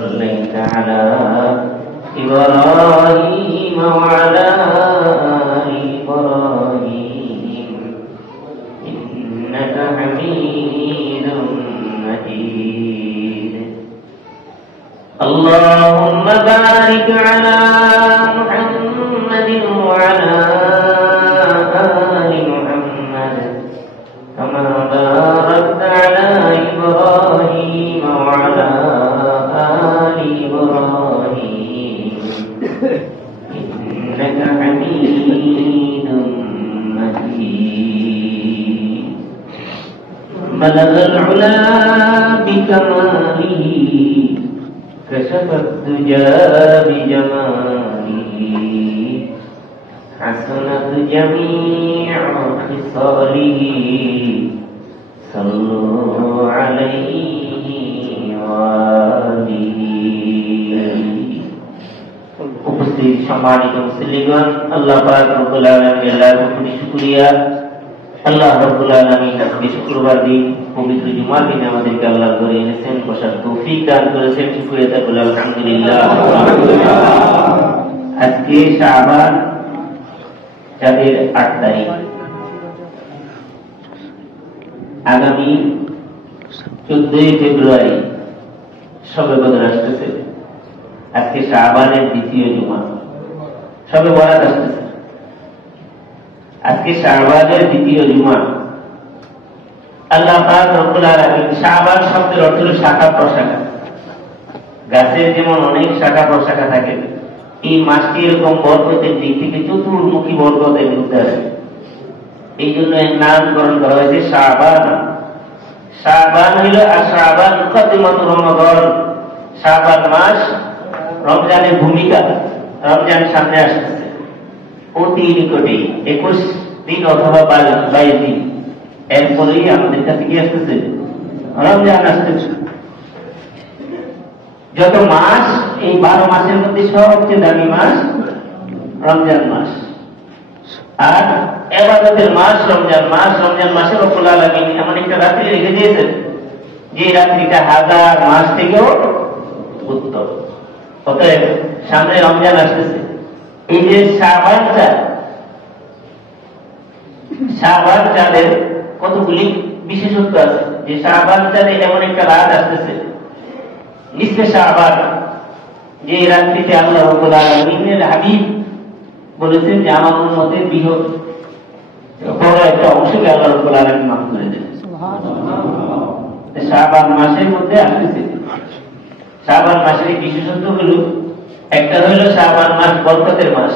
صليت على إبراهيم وعلى آل إبراهيم إنك حميد مجيد اللهم بارك على محمد وعلى آل محمد كما باركت على إبراهيم وعلى آل إبراهيم إنك حميد مجيد بلغ العلا بكماله كشف الدجى بجماله حسنت جميع خصاله صلوا عليه وآله উপস্থিত সম্মানিত মুসলিমগণ, আল্লাহ পাক রব্বুল আলামিনের লাখো কোটি শুকরিয়া। আল্লাহ রব্বুল আলামিন আজকে শুক্রবার দিন পবিত্র জুমার দিনে আমাদেরকে আল্লাহর ঘরে এনেছেন, বসার তৌফিক দান করেছেন। শুকরিয়া বলে আলহামদুলিল্লাহ। আজকে শাবান চাঁদের 8 তারিখ, আগামী 14 ফেব্রুয়ারি শবে বদর আসতেছে। আজকে শাবানের দ্বিতীয় জুমা, শবে বরাত আসতেছে। আজকে শাবানের দ্বিতীয় জুমা। আল্লাহ পাক রব্বুল আলামিন, শাবান শব্দের অর্থ হলো শাখা প্রশাখা। গাছের যেমন অনেক শাখা প্রশাখা থাকে, এই মাসটি এরকম বরকতের দিক থেকে চতুর্মুখী বরকতের মধ্যে আছে। এই জন্য এর নামকরণ করা হয়েছে শাবান। শাবান হইল শাবান মুকাদ্দিমাতুর রমাদান। শাবান মাস রমজানের ভূমিকা। রমজান সামনে আসতেছে, অতি নিকটে 21 দিন অথবা 22 দিন। এরপরেই আমাদের কাছে কি আসতেছে? রমজান আসতেছে। যত মাস, এই 12 মাসের মধ্যে সবচেয়ে দামি মাস রমজান মাস। আর ইবাদতের মাস রমজান মাস। রমজান মাসে রব্বুল আলামিন এমন একটা রাত্রি রেখে দিয়েছেন যে রাত্রিটা 1000 মাস থেকেও উত্তম। অতএব সামনে রমজান আসতেছে। এই যে শাবান চাঁদের কতগুলি বিশেষত্ব আছে, যে শাবান চাঁদে এমন একটা রাত আসতেছে নিসফে শাবান, যে রাত্রিতে আল্লাহ রাব্বুল আলামিনের হাবিব বলেছেন যে আমার উম্মতের বৃহৎ বড় একটা অংশকে আল্লাহ রাব্বুল আলামিন মাফ করে দেন। সুবহানাল্লাহ। শাবান মাসের মধ্যে আসতেছে। শাবান মাসের বিশেষত্ব হলো, একটা হলো শাবান মাস বরকতের মাস,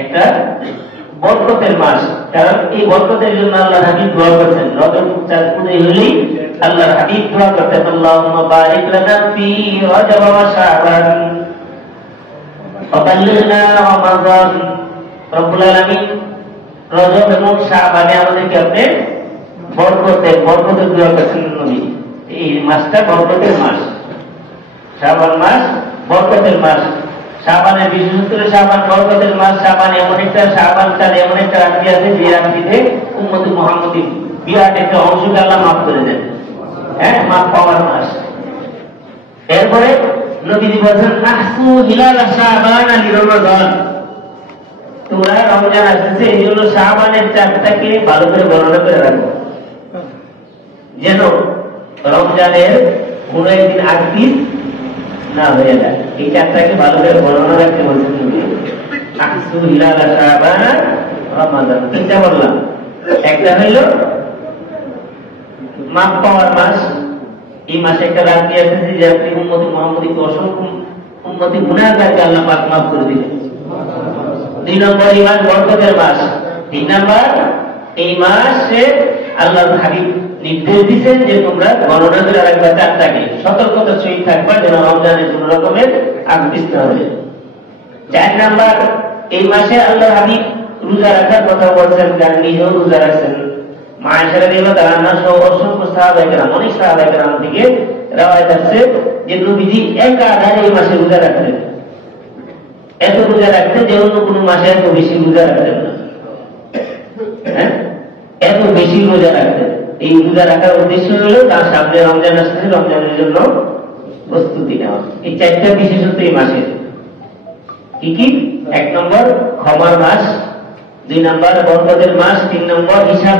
একটা বরকতের মাস। কারণ এই বরকতের জন্য আল্লাহর হাবিব দোয়া করতেন। রজব চাঁদ উদয় হলেই আল্লাহর হাবিব দোয়া করতেন, আল্লাহুম্মা বারিক লানা ফি রজব ওয়া শাবান ওয়া বাল্লিগনা রমাদান। রব্বুল আলামিন রজব এবং শাবানে আমাদেরকে আপনি বরকতের দোয়া করতেন নবী। এই মাসটা বরকতের মাস। শাবান মাস বরকতের মাস। শাবানের বিশেষত্ব শাবান বরকতের মাস। শাবান এমন একটা, শাবান চাঁদ এমন একটা রাত্রি আছে যে রাত্রিতে উম্মতে মুহাম্মদী বিরাট একটা অংশকে আল্লাহ মাফ করে দেন। হ্যাঁ, মাফ পাওয়ার মাস। এরপরে নবীজি বলেছেন, আহসু হিলাল শাবান লি রমাদান। তোমরা রমজান আসছে, এই জন্য শাবানের চাঁদটাকে ভালো করে গণনা করে রাখো, যেন রমজানের কোনো একদিন আগতিস না হয়ে যায়। এই চারটাকে ভালো করে গণনা রাখতে বলছেন নবী। আহসু হিলাল শাবান রমাদান। চিন্তা করলাম, একটা হইল মাফ পাওয়ার মাস। এই মাসে একটা রাত্রি আসতেছে যে আপনি উম্মতে মুহাম্মদীকে অসংখ্য উম্মতি গুনাহগারকে আল্লাহ পাক মাফ করে দিবেন। 2 নম্বর, এই মাস বরকতের মাস। 3 নম্বর, এই মাসে আল্লাহর হাবিব নির্দেশ দিচ্ছেন যে তোমরা গণনা করে রাখবা চারটাকে, সতর্কতার সহিত থাকবা যেন রমজানের কোন রকমের আগতিস না হয়। 4 নম্বর, এই মাসে আল্লাহর হাবিব রোজা রাখার কথা বলছেন, যার নিজেও রোজা রাখছেন। মায়েশা রাদিয়াল্লাহু তাআলা আনহা সহ অসংখ্য সাহাবায়ে কেরাম, অনেক সাহাবায়ে কেরাম থেকে রওয়ায়াত আছে যে নবীজি একাধারে এই মাসে রোজা রাখতেন। এত রোজা রাখতেন যে অন্য কোনো মাসে এত বেশি রোজা রাখতেন না। হ্যাঁ, এত বেশি রোজা রাখতেন। এই রোজা রাখার উদ্দেশ্য হলো তার সামনে রমজান আসছে, রমজানের জন্য প্রস্তুতি নেওয়া। এই 4টা বিশেষত্ব এই মাসের। কি কি? 1 নম্বর ক্ষমার মাস, 2 নম্বর বরকতের মাস, 3 নম্বর হিসাব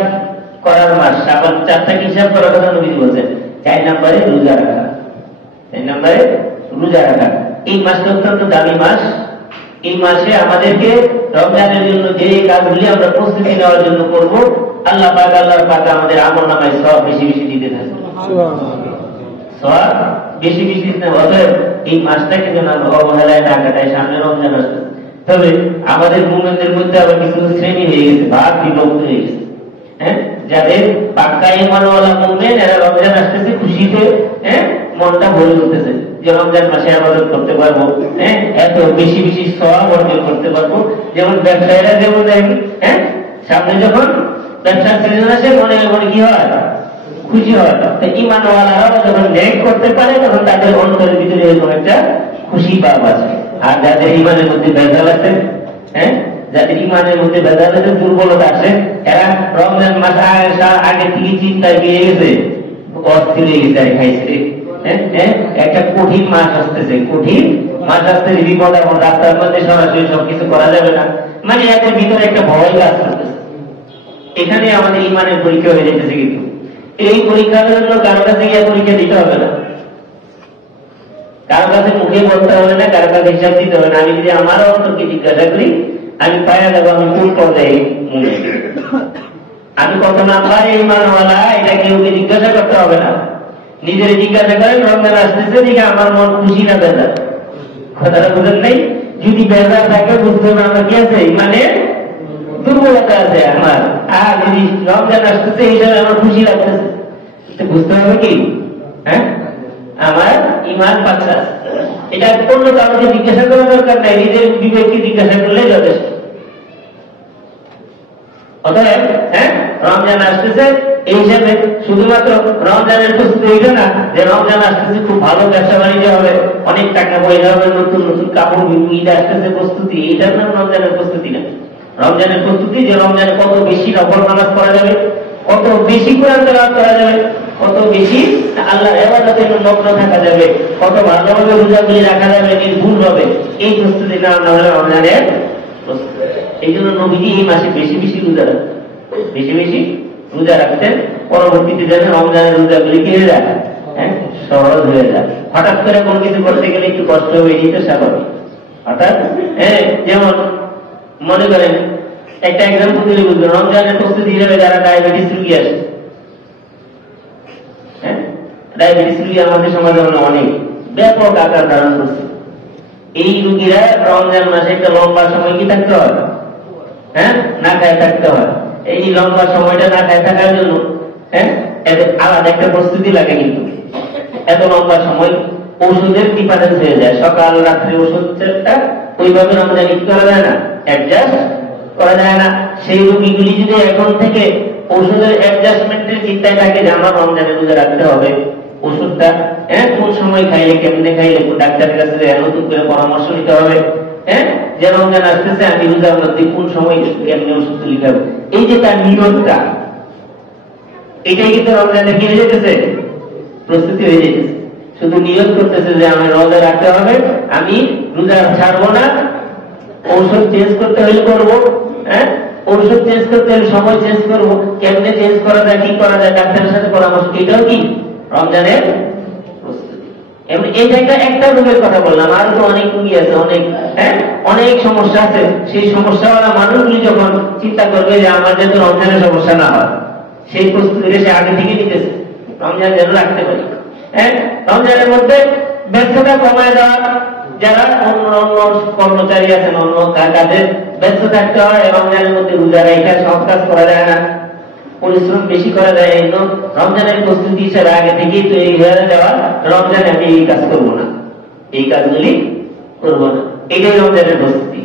করার মাস। আবার 4টাকে হিসাব করার কথা নবী বলেছেন। 4 নম্বরে রোজা রাখা। 4 নম্বরে রোজা রাখা। এই মাসটা অত্যন্ত দামি মাস। এই মাসে আমাদেরকে রমজানের জন্য যে কাজগুলি আমরা প্রস্তুতি নেওয়ার জন্য করব, আল্লাহ পাক আমাদের আমলনামায় সওয়াব বেশি বেশি দিতে থাকবে। সওয়াব বেশি বেশি দিতে হবে। এই মাসটাকে যেন আমরা অবহেলায় না কাটাই। সামনে রমজান আসছে, তবে আমাদের মুমিনদের মধ্যে আবার কিছু শ্রেণী হয়ে গেছে, ভাগ বিভক্ত হয়ে গেছে। যাদের পাক্কা ঈমানওয়ালা মুমিন, এরা রমজান আসতেছে খুশিতে মনটা ভরে উঠতেছে যে রমজান মাসে ইবাদত করতে পারবো, এত বেশি বেশি সওয়াব অর্জন করতে পারবো। যেমন ব্যবসায়ীরা যেমন সামনে যখন ব্যবসার সিজন আসে মনে মনে কি হয়? খুশি হয়। ঈমানওয়ালারা যখন ন্যায় করতে পারে তখন তাদের অন্তরের ভিতরে এরকম একটা খুশি ভাব আছে। আর যাদের ঈমানের মধ্যে ভেজাল আছে, যাদের ঈমানের মধ্যে ভেজাল আছে, দুর্বলতা আছে, এরা রমজান মাস আগে থেকে চিন্তায় গিয়ে গেছে, অস্থির হয়ে গেছে, খাইছে। একটা কঠিন মাস আসতেছে, কঠিন মাস আসতেছে, বিপদ এখন রাস্তার মধ্যে সরাসরি সবকিছু করা যাবে না, মানে এদের ভিতরে একটা ভয় কাজ করতেছে। এখানে আমাদের ঈমানের পরীক্ষা হয়ে যেতেছে। কিন্তু এই পরীক্ষার জন্য কারো কাছে গিয়ে পরীক্ষা দিতে হবে না, কারো কাছে মুখে বলতে হবে না, কারো কাছে হিসাব দিতে হবে না। আমি যদি আমার অন্তরকে জিজ্ঞাসা করি, আমি পায়া দেবো আমি কোন পর্যায়ে, আমি কত নাম্বার ঈমানওয়ালা, এটা কেউকে জিজ্ঞাসা করতে হবে না। নিজের জিজ্ঞাসা করেন রমজান আসতেছে দিকে আমার মন খুশি না বেজার, কথাটা বুঝেন নাই? যদি বেজার থাকে বুঝতে হবে আমার কি আছে, মানে দুর্বলতা আছে আমার। আর যদি রমজান আসতেছে হিসাবে আমার খুশি লাগতেছে, বুঝতে হবে কি আমার ঈমান পাচ্ছা। এটা অন্য কাউকে জিজ্ঞাসা করার দরকার নাই, নিজের বিবেককে জিজ্ঞাসা করলে যথেষ্ট। অতএব রমজান আসতেছে এই হিসাবে শুধুমাত্র রমজানের প্রস্তুতি হইল না যে রমজান আসতেছে খুব ভালো ব্যবসা বাণিজ্য হবে, অনেক টাকা পয়সা হবে, নতুন নতুন কাপড় ঈদ আসতেছে, প্রস্তুতি। এইটার নাম রমজানের প্রস্তুতি না। রমজানের প্রস্তুতি যে রমজানে কত বেশি নফল নামাজ পড়া যাবে, কত বেশি কোরআন তেলাওয়াত করা যাবে, কত বেশি আল্লাহর ইবাদতে মগ্ন থাকা যাবে, কত ভালোভাবে রোজাগুলি রাখা যাবে, নির্ভুল হবে। এই প্রস্তুতির নাম হলো রমজানের প্রস্তুতি। এই জন্য নবীজি এই মাসে বেশি বেশি রোজা রাখতেন, বেশি বেশি রোজা রাখতেন। পরবর্তীতে যেন রমজানের রোজাগুলি কি হয়ে যায়, সহজ হয়ে যায়। হঠাৎ করে কোনো কিছু করতে গেলে একটু কষ্ট হবে, এই তো স্বাভাবিক। হঠাৎ যেমন মনে করেন একটা এক্সাম্পল দিলে বুঝবেন, রমজানের প্রস্তুতি হিসেবে যারা ডায়াবেটিস রোগী আছে, ডায়াবেটিস রোগী আমাদের সমাজে অনেক ব্যাপক আকার ধারণ করছে। এই রোগীরা রমজান মাসে একটা লম্বা সময় কি থাকতে হয়, না খায় থাকতে হয়। এই লম্বা সময়টা না খায় থাকার জন্য আলাদা একটা প্রস্তুতি লাগে। কিন্তু এত লম্বা সময় ওষুধের ডিফারেন্স হয়ে যায়, সকাল রাত্রে ওষুধটা ওইভাবে রমজান ঈদ করা যায় না, অ্যাডজাস্ট করা যায় না। সেই রোগীগুলি যদি এখন থেকে ওষুধের অ্যাডজাস্টমেন্টের চিন্তায় থাকে যে আমার রমজানে রোজা রাখতে হবে, ওষুধটা কোন সময় খাইলে, কেমনে খাইলে, ডাক্তারের কাছে নতুন করে পরামর্শ নিতে হবে, যে রমজান আসতেছে আমি রোজার মধ্যে কোন সময় কেমনে ওষুধ লিখতে হবে, এই যে তার নিয়মটা, এটাই কিন্তু রমজানে কি হয়ে যেতেছে, প্রস্তুতি হয়ে যেতেছে। শুধু নিয়ত করতেছে যে আমি রোজা রাখতে হবে, আমি রোজা ছাড়বো না, ঔষধ চেঞ্জ করতে হলে করবো, ঔষধ চেঞ্জ করতে হলে সময় চেঞ্জ করবো, কেমনে চেঞ্জ করা যায়, কি করা যায়, ডাক্তারের সাথে পরামর্শ। এটাও কি রমজানের প্রস্তুতি। এই জায়গায় একটা রোগের কথা বললাম, আরো তো অনেক রোগী আছে, অনেক অনেক সমস্যা আছে। সেই সমস্যাওয়ালা মানুষগুলি যখন চিন্তা করবে যে আমার যাতে রমজানের সমস্যা না হয়, সেই প্রস্তুতি সে আগে থেকে নিতেছে, রমজান যেন রাখতে পারি। রমজানের মধ্যে ব্যস্ততা কমায় দেওয়া, যারা অন্য অন্য কর্মচারী আছেন, অন্য কাজে ব্যস্ত থাকতে হয়, রমজানের মধ্যে রোজা রেখে সব কাজ করা যায় না, পরিশ্রম বেশি করা যায়। এই রমজানের প্রস্তুতি হিসেবে আগে থেকেই তৈরি হয়ে যাওয়া, রমজানে আমি এই কাজ করবো না, এই কাজগুলি করবো না, এটাই রমজানের প্রস্তুতি।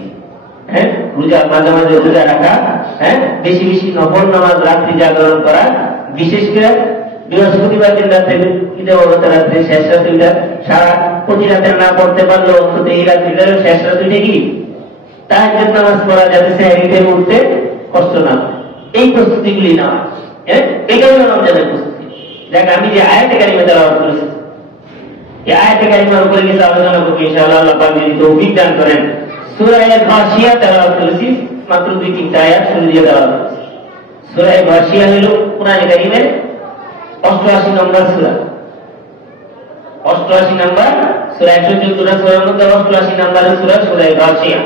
রোজা মাঝে মাঝে রোজা রাখা, বেশি বেশি নফল নামাজ, রাত্রি জাগরণ করা, বিশেষ করে বৃহস্পতিবার দিন রাত্রে, রাত্রে শেষ রাত্রিটা সারা প্রতি রাতে না পড়তে পারলেও অন্তত এই রাত্রিটা শেষ রাত্রিটা কি তাহাজ্জুদ নামাজ পড়া, যাতে সেহরিতে উঠতে কষ্ট না হয়। এই প্রস্তুতিগুলি না, এটাই হলো রমজানের প্রস্তুতি। দেখ আমি যে আয়াতে কারিমা তেলাওয়াত করেছি, এই আয়াতে কারিমার উপরে কিছু আলোচনা করব ইনশাআল্লাহ, আল্লাহ পাক যদি তৌফিক দান করেন। সূরা গাশিয়া তেলাওয়াত করেছি, মাত্র 2-3টা আয়াত শুরু দিয়ে তেলাওয়াত করেছি। সূরা গাশিয়া হলো কোরআনে কারিমের 88 নম্বর সূরা, 88 নম্বর সূরা, 114টা সূরার মধ্যে 88 নম্বরের সূরা সূরা গাশিয়া।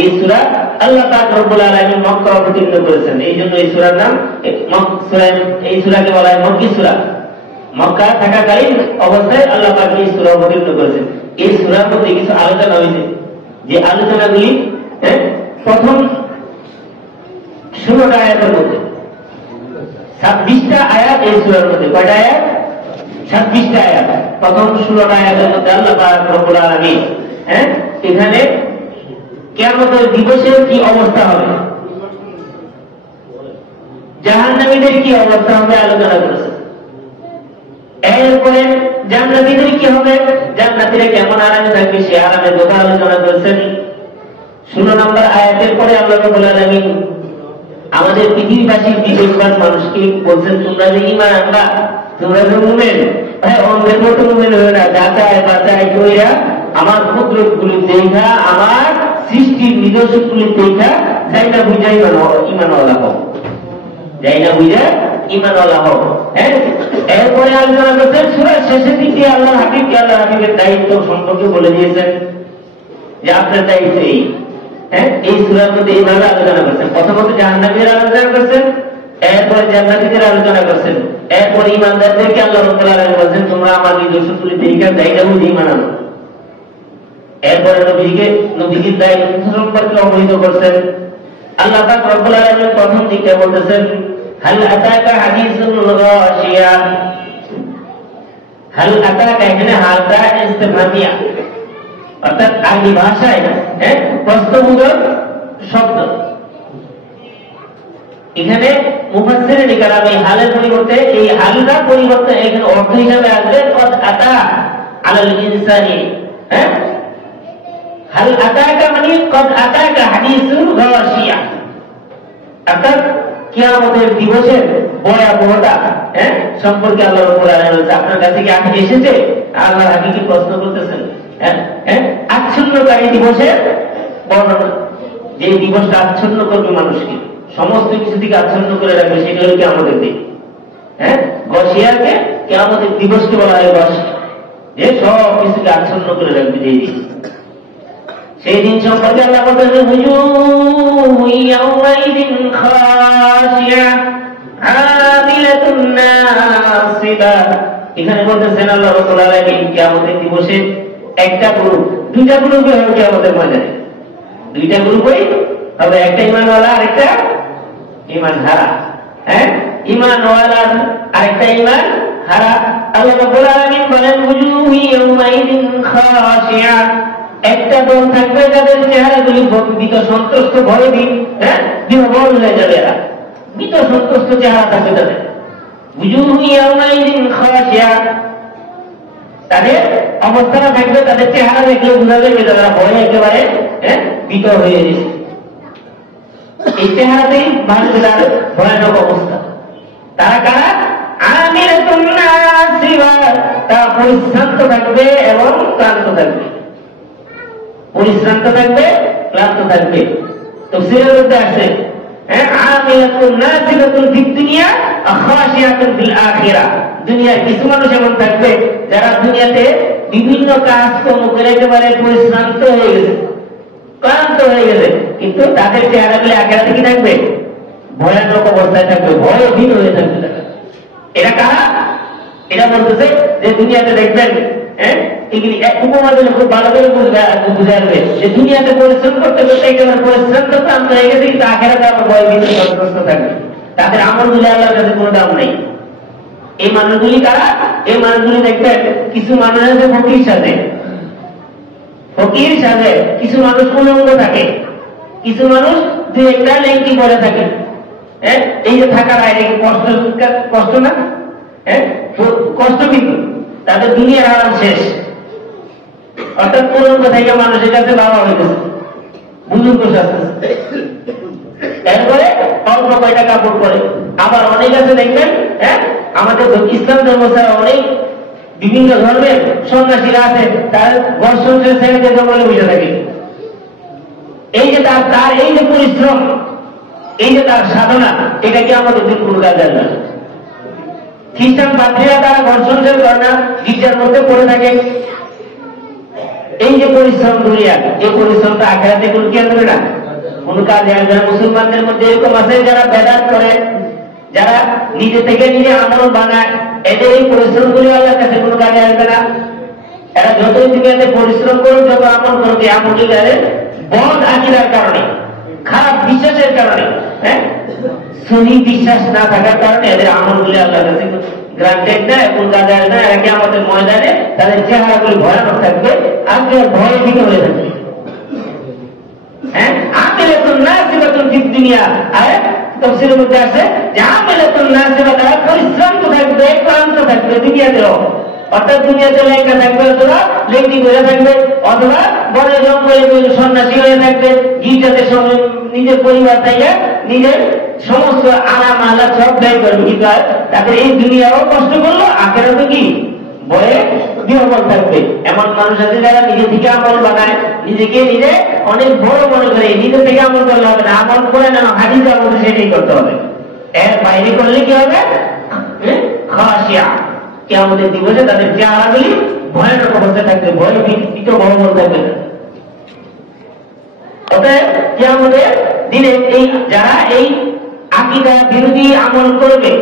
এই সূরা আল্লাহ পাক রব্বুল আলামিন মক্কা অবতীর্ণ করেছেন, এইজন্য এই সূরার নাম এই সূরাকে বলা হয় মক্কি সূরা। মক্কা থাকাকালীন অবস্থায় আল্লাহ পাক এই সূরা অবতীর্ণ করেছেন। এই সূরার মধ্যে কিছু আলোচনা হয়েছে, যে আলোচনাগুলি প্রথম 16টা আয়াতের মধ্যে 26টা আয়াত এই সূরার মধ্যে। কয়টা আয়াত? 26টা আয়াত। প্রথম 16টা আয়াতের মধ্যে আল্লাহ পাক রব্বুল আলামিন এখানে কিয়ামতের দিবসে কি অবস্থা হবে, জাহান্নামীদের কি অবস্থা হবে আলোচনা করেছেন। এরপরে জান্নাতীদের কি হবে, জান্নাতীরা কেমন আরামে থাকবে সে আরামের কথা আলোচনা করেছেন। 16 নম্বর আয়াতের পরে আল্লাহ রাব্বুল আলামিন আমাদের পৃথিবীবাসী বিবেকবান মানুষকে বলছেন, তোমরা যে ঈমান আনবা, তোমরা যে মুমিন, অন্ধের মতো মুমিন হয়ে না, যাচাই বাছাই কইরা আমার কুদরতগুলি দেখা, আমার সৃষ্টির নিদর্শনগুলি দেখা, যাই না বুঝাই ঈমানওয়ালা হও, যাই না বুঝা ঈমানওয়ালা হও। এরপরে আলোচনা করছেন সূরার শেষের দিকে আল্লাহর হাবিবের দায়িত্ব সম্পর্কে বলে দিয়েছেন যে আপনার দায়িত্ব এই সূরার মধ্যে এইভাবে আলোচনা করছেন। প্রথমত জাহান্নামীদের আলোচনা করছেন, এরপরে জান্নাতীদের আলোচনা করছেন, এরপরে ঈমানদারদেরকে আল্লাহ রাব্বুল আলামিন বলেন তোমরা আমার নিদর্শনগুলি দেখা যাই না বুঝে ঈমান আনো। এরপরে নবীকে দায়িত্ব সম্পর্কে অবহিত করছেন। আল্লাহ পাক রব্বুল আলামিন প্রথম দিকে বলতেছেন হাল আতাকা হাদিসুল গাশিয়া। হাল আতাকা এখানে হালটা ইস্তিফহামিয়া, অর্থাৎ আরবি ভাষায় প্রশ্নবোধক শব্দ। এখানে মুফাসসিরিন কেরাম এই হালের পরিবর্তে এই হালটা পরিবর্তে এখানে অর্থ হিসাবে আসবে কদ আতা আলাল ইনসানি। হাল আতাকা মানে কদ আতাকা হাদিসুল গাশিয়া, অর্থাৎ কিয়ামতের দিবসের ভয়াবহতা সম্পর্কে আল্লাহ রাব্বুল আলামিন বলেছেন আপনার কাছে কি এসেছে। আল্লাহর হাবিব প্রশ্ন করতেছেন আচ্ছন্নকারী দিবসের বর্ণনা, যে দিবসটা আচ্ছন্ন করবে মানুষকে, সমস্ত কিছু থেকে আচ্ছন্ন করে রাখবে, সেটা হলো কিয়ামতের দিন। গাশিয়াকে কিয়ামতের দিবসকে বলা হয় গাশিয়া, যে সব কিছুকে আচ্ছন্ন করে রাখবে যেই দিন। সেই দিন সম্পর্কে আল্লাহ বলতেছেন হুজুহু ইয়াওমাইদিন খাশিয়া আমিলাতুন নাসিবা। এখানে বলতেছেন আল্লাহ রাব্বুল আলামিন কিয়ামতের দিবসে একটা গ্রুপ, দুইটা গ্রুপ হবে কিয়ামতের ময়দানে, দুইটা গ্রুপই হবে, একটা ঈমানওয়ালা আর একটা ঈমান হারা। ঈমানওয়ালা আর একটা ঈমান হারা। আল্লাহ রাব্বুল আলামিন বলেন হুজুহু ইয়াওমাইদিন খাশিয়া, একটা দল থাকবে যাদের চেহারাগুলি ভীত সন্ত্রস্ত, ভয়ভীত, বিহ্বল হয়ে যাবে, এরা ভীত সন্ত্রস্ত চেহারা থাকবে তাদের। হুজুহু ইয়াওমাইদিন খাশিয়া, তাদের অবস্থাটা থাকবে, তাদের চেহারা দেখলে বোঝা যাবে তারা ভয়ে একেবারে ভীত হয়ে গেছে। এই চেহারাতেই ভারতে তার ভয়ানক অবস্থা। তারা কারা? আমিলাতুন নাসিবা, তারা পরিশ্রান্ত থাকবে এবং ক্লান্ত থাকবে, পরিশ্রান্ত থাকবে, ক্লান্ত থাকবে। তাফসীরের মধ্যে আছে আমিলাতুন নাসিবাতুন ফিদ দুনিয়া খাশিয়াতুন ফিল আখিরাহ। দুনিয়ায় কিছু মানুষ এমন থাকবে যারা দুনিয়াতে বিভিন্ন কাজকর্ম করে একেবারে পরিশ্রান্ত হয়ে গেছে, ক্লান্ত হয়ে গেছে, কিন্তু তাদের চেহারাগুলি আখিরাতে কি থাকবে? ভয়ানক অবস্থায় থাকবে, ভয়ে ভীত হয়ে থাকবে তারা। এরা কারা? এরা বলতেছে যে দুনিয়াতে দেখবেন এগুলি এক উপমা দিলে খুব ভালো করে বুঝা যাবে যে দুনিয়াতে পরিশ্রম করতে করতে একেবারে পরিশ্রান্ত ক্লান্ত হয়ে গেছে, কিন্তু আখিরাতে আবার ভয় ভীত সন্ত্রস্ত থাকবে, তাদের আমলগুলি আল্লাহর কাছে কোনো দাম নেই। এই মানুষগুলি কারা? এই মানুষগুলি দেখবেন কিছু মানুষ আছে ফকির সাজে, ফকির সাজে, কিছু মানুষ উলঙ্গ থাকে, কিছু মানুষ দুই একটা লেংটি পরে থাকে। এই যে থাকার আইনে কষ্ট না? কষ্ট, কিন্তু তাদের দুনিয়ার আরাম শেষ, অর্থাৎ উলঙ্গ থেকে মানুষের কাছে বাবা হয়ে গেছে, বুজুর্গ সাজতেছে, এরপরে অল্প কয়টা কাপড় পরে। আবার অনেক আছে দেখবেন আমাদের ইসলাম ধর্ম ছাড়া অনেক বিভিন্ন ধর্মের সন্ন্যাসীরা আছে, তার ঘর সংসার ছেড়ে জঙ্গলে বসে থাকে। এই যে তার এই যে পরিশ্রম, এই যে তার সাধনা, এটা কি আমাদের দিন কোনো কাজে আসবে না। খ্রিস্টান পাত্রীরা তারা ঘর সংসার করে না, গির্জার মধ্যে পড়ে থাকে। এই যে পরিশ্রম দুনিয়া, এই পরিশ্রমটা আখেরাতে কোনো কি আসবে না, কোনো কাজে আসবে না। মুসলমানদের মধ্যে এরকম আছে যারা বেদাত করে, যারা নিজে থেকে নিজে আমল বানায়, এদের এই পরিশ্রম করে আল্লাহর কাছে কোনো কাজে আসবে না। এরা যতই দুনিয়াতে পরিশ্রম করুক, যত আমল করবে, আমল গেলে বদ আকিদার কারণে, খারাপ বিশ্বাসের কারণে, হ্যাঁ, সহি বিশ্বাস না থাকার কারণে এদের আমলগুলি আল্লাহর কাছে গ্রান্টেড না, এবং কাজে আসবে না। এরা কিয়ামতের ময়দানে তাদের চেহারাগুলি ভয়ানক থাকবে, আজকে ভয়ে ভীত হয়ে থাকবে। হ্যাঁ, আকিলাতুন নাসিবাতুন ফিদ দুনিয়া, আর তাফসীরের মধ্যে আছে যে আকিলাতুন নাসিবা, তারা পরিশ্রান্ত থাকবে, ক্লান্ত থাকবে দুনিয়াতেও। অর্থাৎ দুনিয়াতে লেখা থাকবে, অথবা লেখি হয়ে থাকবে, অথবা বড় জঙ্গলে সন্ন্যাসী হয়ে থাকবে, গির্জাতে নিজের পরিবার থেকে নিজের সমস্ত আরাম আল্লাহ সব ব্যয় করবে। কিন্তু তাদের এই দুনিয়াও কষ্ট করলো, আখেরাতে কি ভয়ে বিহ্বল থাকবে। এমন মানুষ আছে যারা নিজে থেকে আমল বানায়, নিজেকে নিজে অনেক বড় মনে করে, নিজে থেকে আমল করলে হবে না, আমল করে না, হাদিস আমল সেটাই করতে হবে। এর বাইরে করলে কি হবে, খাসিয়া, কিয়ামতের দিবসে তাদের চেহারাগুলি ভয়ানক অবস্থায় থাকবে, ভয় ভীত ভয়ঙ্কর থাকবে না। অতএব কিয়ামতের দিনে এই যারা এই আকীদা বিরোধী আমল করবে,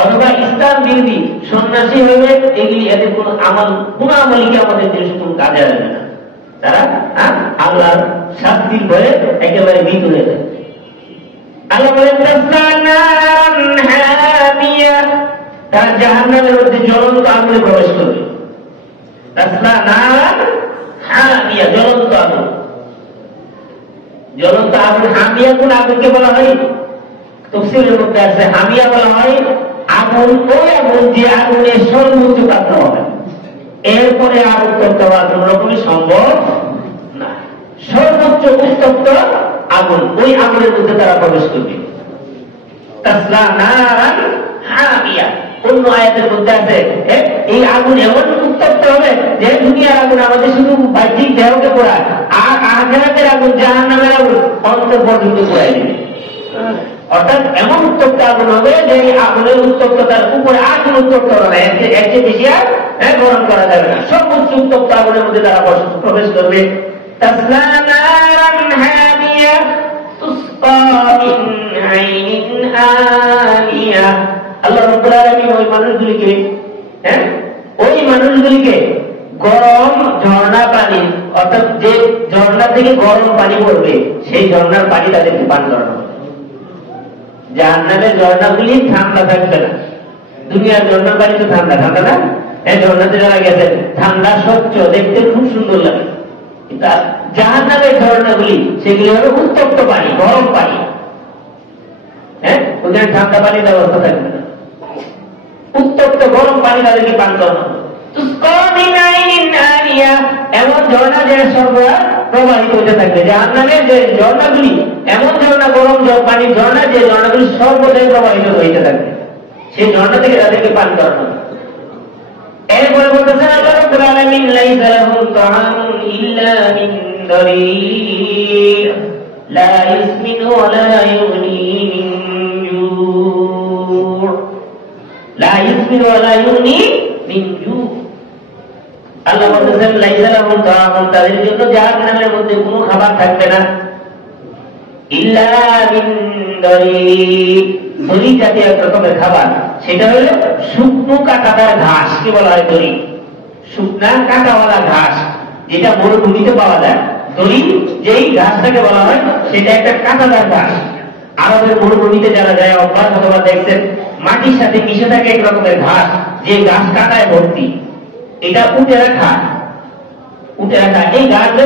অথবা ইসলাম বিরোধী সন্ন্যাসী হইবে, এগুলি এদের কোন আমল, কোন আমলই কিয়ামতের দিনে কোন কাজে আসবে না। তারা আল্লাহর শাস্তির ভয়ে একেবারে ভীত হয়ে যাবে। আল্লাহ বলেন তারা জাহান্নামের মধ্যে জ্বলন্ত আগুনে প্রবেশ করবে। জ্বলন্ত আগুন, জ্বলন্ত আগুন। হামিয়া কোন আগুনকে বলা হয়? তাফসীরের মধ্যে আছে হামিয়া বলা হয় আগুন, ওই আগুন যে আগুনের সর্বোচ্চ তাপমাত্রা হবে, এরপরে আর উত্তপ্ত হওয়া কোন রকমই সম্ভব না। সর্বোচ্চ উত্তপ্ত আগুন, ওই আগুনের মধ্যে তারা প্রবেশ করবে। তাসলা নারান হামিয়া। অন্য আয়াতের মধ্যে আছে এই আগুন এমন উত্তপ্ত হবে যে দুনিয়ার আগুন আমাদের শুধু বাহ্যিক দেহকে পোড়ায়, আর আখিরাতের আগুন, জাহান্নামের আগুন অন্তর পর্যন্ত পোড়ায় দিবে। অর্থাৎ এমন উত্তপ্ত আগুন হবে যে আগুনের উত্তপ্ততার উপরে আর কোন উত্তপ্ত হবে না, এর চেয়ে বেশি আর গ্রহণ করা যাবে না। সর্বোচ্চ উত্তপ্ত আগুনের মধ্যে তারা প্রবেশ করবে। তাসলা নারান হামিয়া তুসকা মিন আইনিন আনিয়া। আল্লাহ রাব্বুল আলামিন ওই মানুষগুলিকে, ওই মানুষগুলিকে গরম ঝর্ণা পানি, অর্থাৎ যে ঝর্ণা থেকে গরম পানি পড়বে, সেই ঝর্ণার পানি তাদেরকে পান করানো হবে। জাহান্নামের ঝর্ণাগুলি ঠান্ডা থাকবে না। দুনিয়ার ঝর্ণার পানি তো ঠান্ডা ঠান্ডা না, ঝর্ণাতে যারা গেছে ঠান্ডা, স্বচ্ছ, দেখতে খুব সুন্দর লাগে। কিন্তু জাহান্নামের ঝর্ণাগুলি সেগুলি হবে উত্তপ্ত পানি, গরম পানি। ওখানে ঠান্ডা পানির ব্যবস্থা থাকবে না, উত্তপ্ত গরম পানি তাদেরকে পান করানো। এমন ঝর্ণা যে সর্বদা প্রবাহিত হতে থাকবে। জাহান্নামের যে ঝর্ণাগুলি এমন ঝর্ণা, গরম পানির ঝর্ণা, যে ঝর্ণাগুলি সর্বদাই প্রবাহিত হইতে থাকবে, সেই ঝর্ণা থেকে তাদেরকে পান করানো। এরপরে বলতেছেন আল্লাহ রাব্বুল আলামিন লাইসা লাহুম তাআমুন ইল্লা মিন দারী' লা ইসমিনু ওয়া লা ইউগনি মিন জু', লা ইসমিনু ওয়া লা ইউগনি মিন জু'। আল্লাহ বলতেছেন লাইসা লাহুম তাআমুন, তাদের জন্য জাহান্নামের মধ্যে কোনো খাবার থাকবে না, ইল্লা মিন দারী', দড়ি জাতীয় এক রকমের খাবার। সেটা হলো শুকনো কাঁটাদার ঘাস। কি বলা হয়? দড়ি, শুকনা কাঁটাওয়ালা ঘাস, যেটা মরুভূমিতে পাওয়া যায়। দড়ি যেই ঘাসটাকে বলা হয় সেটা একটা কাঁটাদার ঘাস। আরবের মরুভূমিতে যারা যায় অভ্যাস অথবা দেখছেন, মাটির সাথে মিশে থাকে এক রকমের ঘাস, যে ঘাস কাঁটায় ভর্তি। এটা উঠে রাখা, উঠে রাখা। এই ঘাস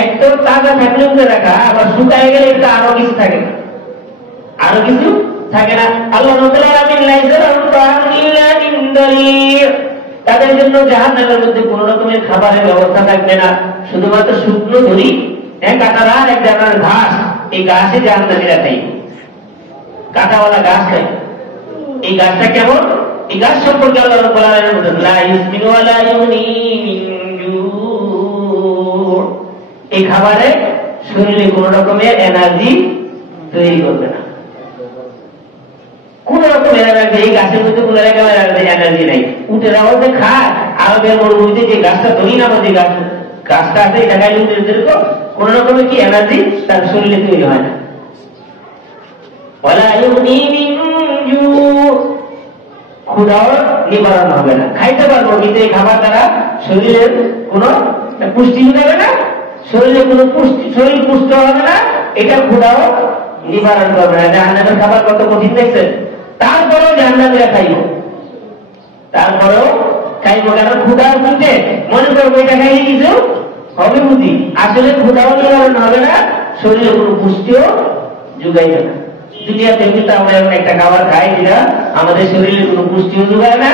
একদম তাজা থাকলে উঠে রাখা, আবার শুকায় গেলে এটা আরো কিছু থাকে না, আরো কিছু থাকে না। আল্লাহ রাব্বুল আলামিন লাইসা লাহুম তাআমুন ইল্লা মিন দারী', তাদের জন্য জাহান্নামের মধ্যে কোন রকমের খাবারের ব্যবস্থা থাকবে না, শুধুমাত্র শুকনো দড়ি, কাঁটাদার এক ধরনের ঘাস। এই ঘাসে জাহান্নামীরা খায়, কাঁটাওয়ালা ঘাস খায়। এই ঘাসটা কেমন? এই গাছ সম্পর্কে আল্লাহ রাব্বুল আলামিন বলেন লা ইউসমিনু ওয়া লা ইউগনি মিন জু'। এই খাবারে শরীরে কোন রকমের এনার্জি তৈরি করবে না, কোন রকমের এনার্জি। এই গাছের মধ্যে কোন রকমের এনার্জি নাই। উঠে মধ্যে খায়, আরবের মরুভূমিতে যে গাছটা ধরি না, যে গাছটা আছে এটা খাইলে উঠে যেরকম কোন রকমের কি এনার্জি তার শরীরে তৈরি হয় না। ওয়ালা ইউগনি মিন জু', ক্ষুধাও নিবারণ হবে না। খাইতে পারবো কিন্তু এই খাবার দ্বারা শরীরের কোন পুষ্টি হবে না, শরীরে কোন পুষ্টি, শরীর পুষ্ট হবে না, এটা ক্ষুধাও নিবারণ করবে না। জাহান্নামের খাবার কত কঠিন দেখছেন, তারপরেও জাহান্নামীরা খাইব, তারপরেও খাইব, কারণ ক্ষুধার মধ্যে মনে করবো এটা খাইলে কিছু হবে বুঝি, আসলে ক্ষুধাও নিবারণ হবে না, শরীরে কোন পুষ্টিও যোগাইবে না। দুনিয়াতে কিন্তু আমরা এমন একটা খাবার খাই যেটা আমাদের শরীরে কোনো পুষ্টিও যোগায় না,